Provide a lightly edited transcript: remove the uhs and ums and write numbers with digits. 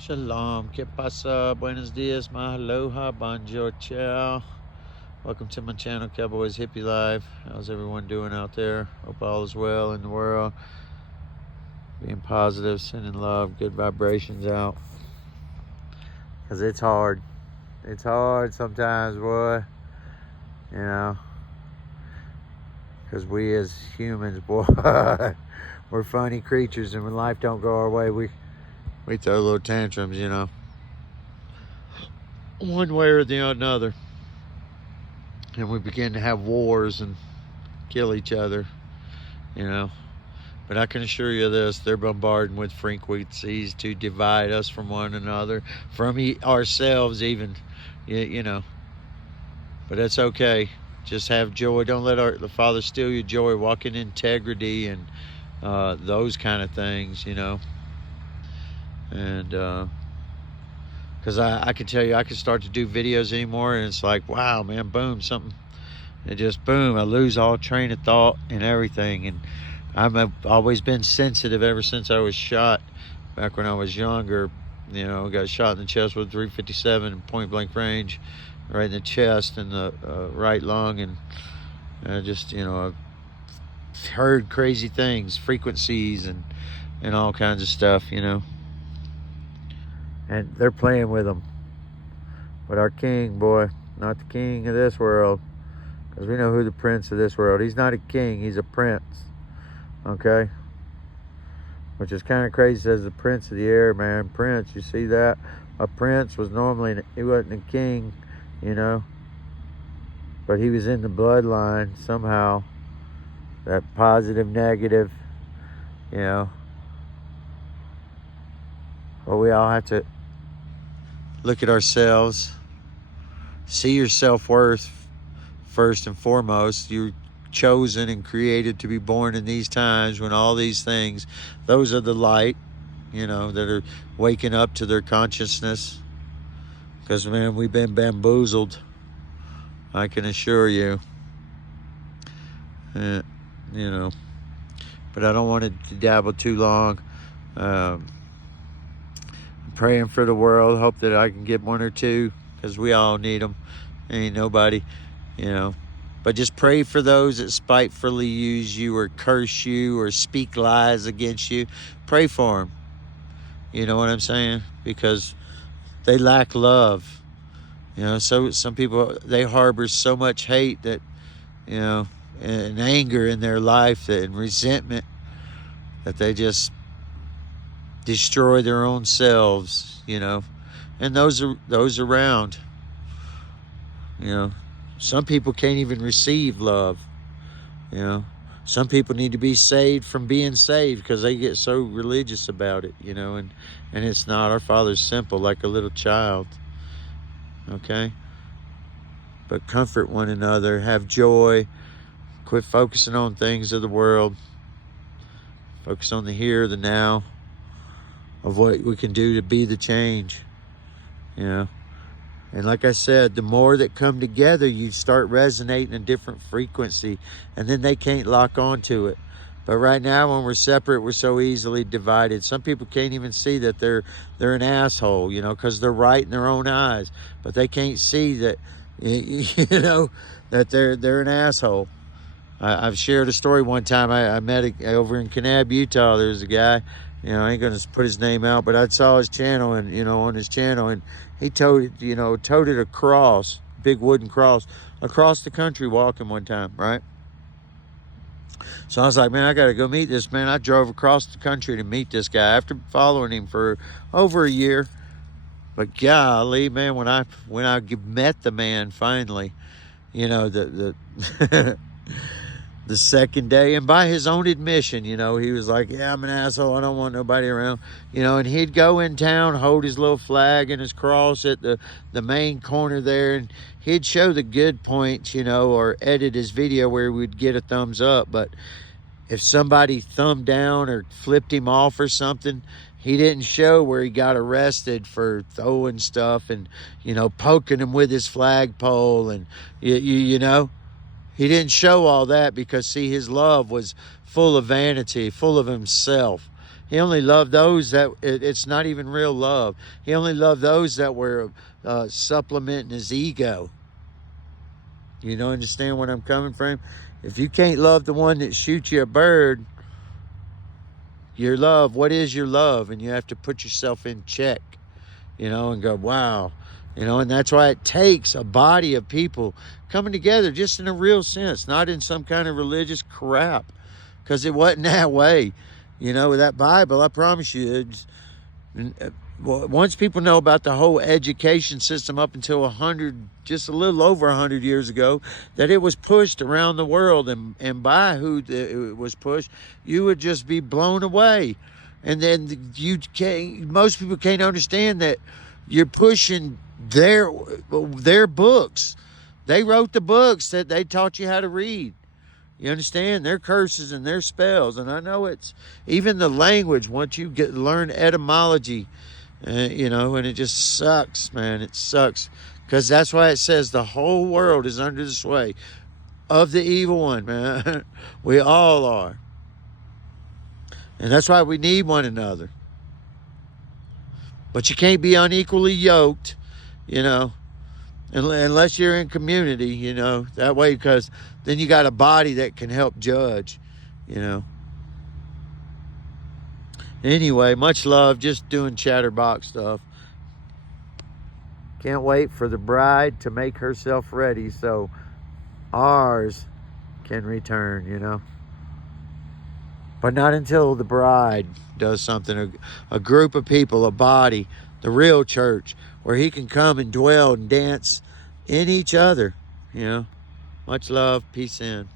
Shalom, ¿qué pasa? Buenos dias, mahaloha, bonjour, ciao. Welcome to my channel, Cowboys Hippie Life. How's everyone doing out there? Hope all is well in the world. Being positive, sending love, good vibrations out. Because it's hard. It's hard sometimes, boy. You know. Because we as humans, boy, we're funny creatures, and when life don't go our way, we throw little tantrums, you know. One way or the other. And we begin to have wars and kill each other, you know. But I can assure you this, they're bombarding with frequencies to divide us from one another, from ourselves even, you know. But that's okay. Just have joy. Don't let the Father steal your joy. Walk in integrity and those kind of things, you know. And because I can tell you, I can start to do videos anymore, and it's like, wow, man, boom, something. It just, boom, I lose all train of thought and everything. And I've always been sensitive ever since I was shot back when I was younger. You know, got shot in the chest with 357 in point blank range, right in the chest and the right lung. And I just, you know, I've heard crazy things, frequencies and all kinds of stuff, you know. And they're playing with them. But our king, boy, not the king of this world. Because we know who the prince of this world. He's not a king, he's a prince. Okay? Which is kind of crazy, says the prince of the air, man. Prince, you see that? A prince was normally, he wasn't a king, you know. But he was in the bloodline somehow. That positive, negative, you know. Well, we all have to look at ourselves, see your self-worth first and foremost. You're chosen and created to be born in these times when all these things, those are the light, you know, that are waking up to their consciousness. Because, man, we've been bamboozled, I can assure you. You know, but I don't want to dabble too long. Praying for the world. Hope that I can get one or two, because we all need them. Ain't nobody, you know. But just pray for those that spitefully use you or curse you or speak lies against you. Pray for them. You know what I'm saying? Because they lack love. You know, so some people, they harbor so much hate that, you know, and anger in their life and resentment that they just destroy their own selves, you know. And those around, you know. Some people can't even receive love, you know. Some people need to be saved from being saved because they get so religious about it, you know. And it's not. Our Father's simple, like a little child, okay. But comfort one another, have joy, quit focusing on things of the world, focus on the here, the now, of what we can do to be the change, you know. And like I said, the more that come together, you start resonating a different frequency, and then they can't lock onto it. But right now, when we're separate, we're so easily divided. Some people can't even see that they're an asshole, you know, because they're right in their own eyes, but they can't see that, you know, that they're an asshole. I've shared a story one time. I met over in Kanab, Utah. There's a guy, you know, I ain't gonna put his name out, but I saw his channel, and, you know, on his channel, and he toted a cross, big wooden cross, across the country walking one time, right? So I was like, man, I gotta go meet this man. I drove across the country to meet this guy after following him for over a year. But golly, man, when I met the man finally, you know, the the second day, and by his own admission, you know, he was like, yeah, I'm an asshole, I don't want nobody around, you know. And he'd go in town, hold his little flag and his cross at the main corner there, and he'd show the good points, you know, or edit his video where we'd get a thumbs up. But if somebody thumbed down or flipped him off or something, he didn't show where he got arrested for throwing stuff and, you know, poking him with his flagpole, and you know. He didn't show all that because, see, his love was full of vanity, full of himself. He only loved those that it's not even real love. He only loved those that were supplementing his ego. You don't understand where I'm coming from? If you can't love the one that shoots you a bird, your love, what is your love? And you have to put yourself in check, and go, wow. And that's why it takes a body of people coming together just in a real sense, not in some kind of religious crap, because it wasn't that way. With that Bible, I promise you, once people know about the whole education system up until just a little over 100 years ago, that it was pushed around the world, and by who it was pushed, you would just be blown away. And then most people can't understand that you're pushing their books. They wrote the books that they taught you how to read. You understand? Their curses and their spells. And I know it's even the language, once you learn etymology, and it just sucks, man. It sucks. Because that's why it says the whole world is under the sway of the evil one, man. We all are. And that's why we need one another. But you can't be unequally yoked, unless you're in community, that way, because then you got a body that can help judge, Anyway, much love, just doing chatterbox stuff. Can't wait for the bride to make herself ready so ours can return, But not until the bride does something, a group of people, a body, the real church, where he can come and dwell and dance in each other, Much love, peace in.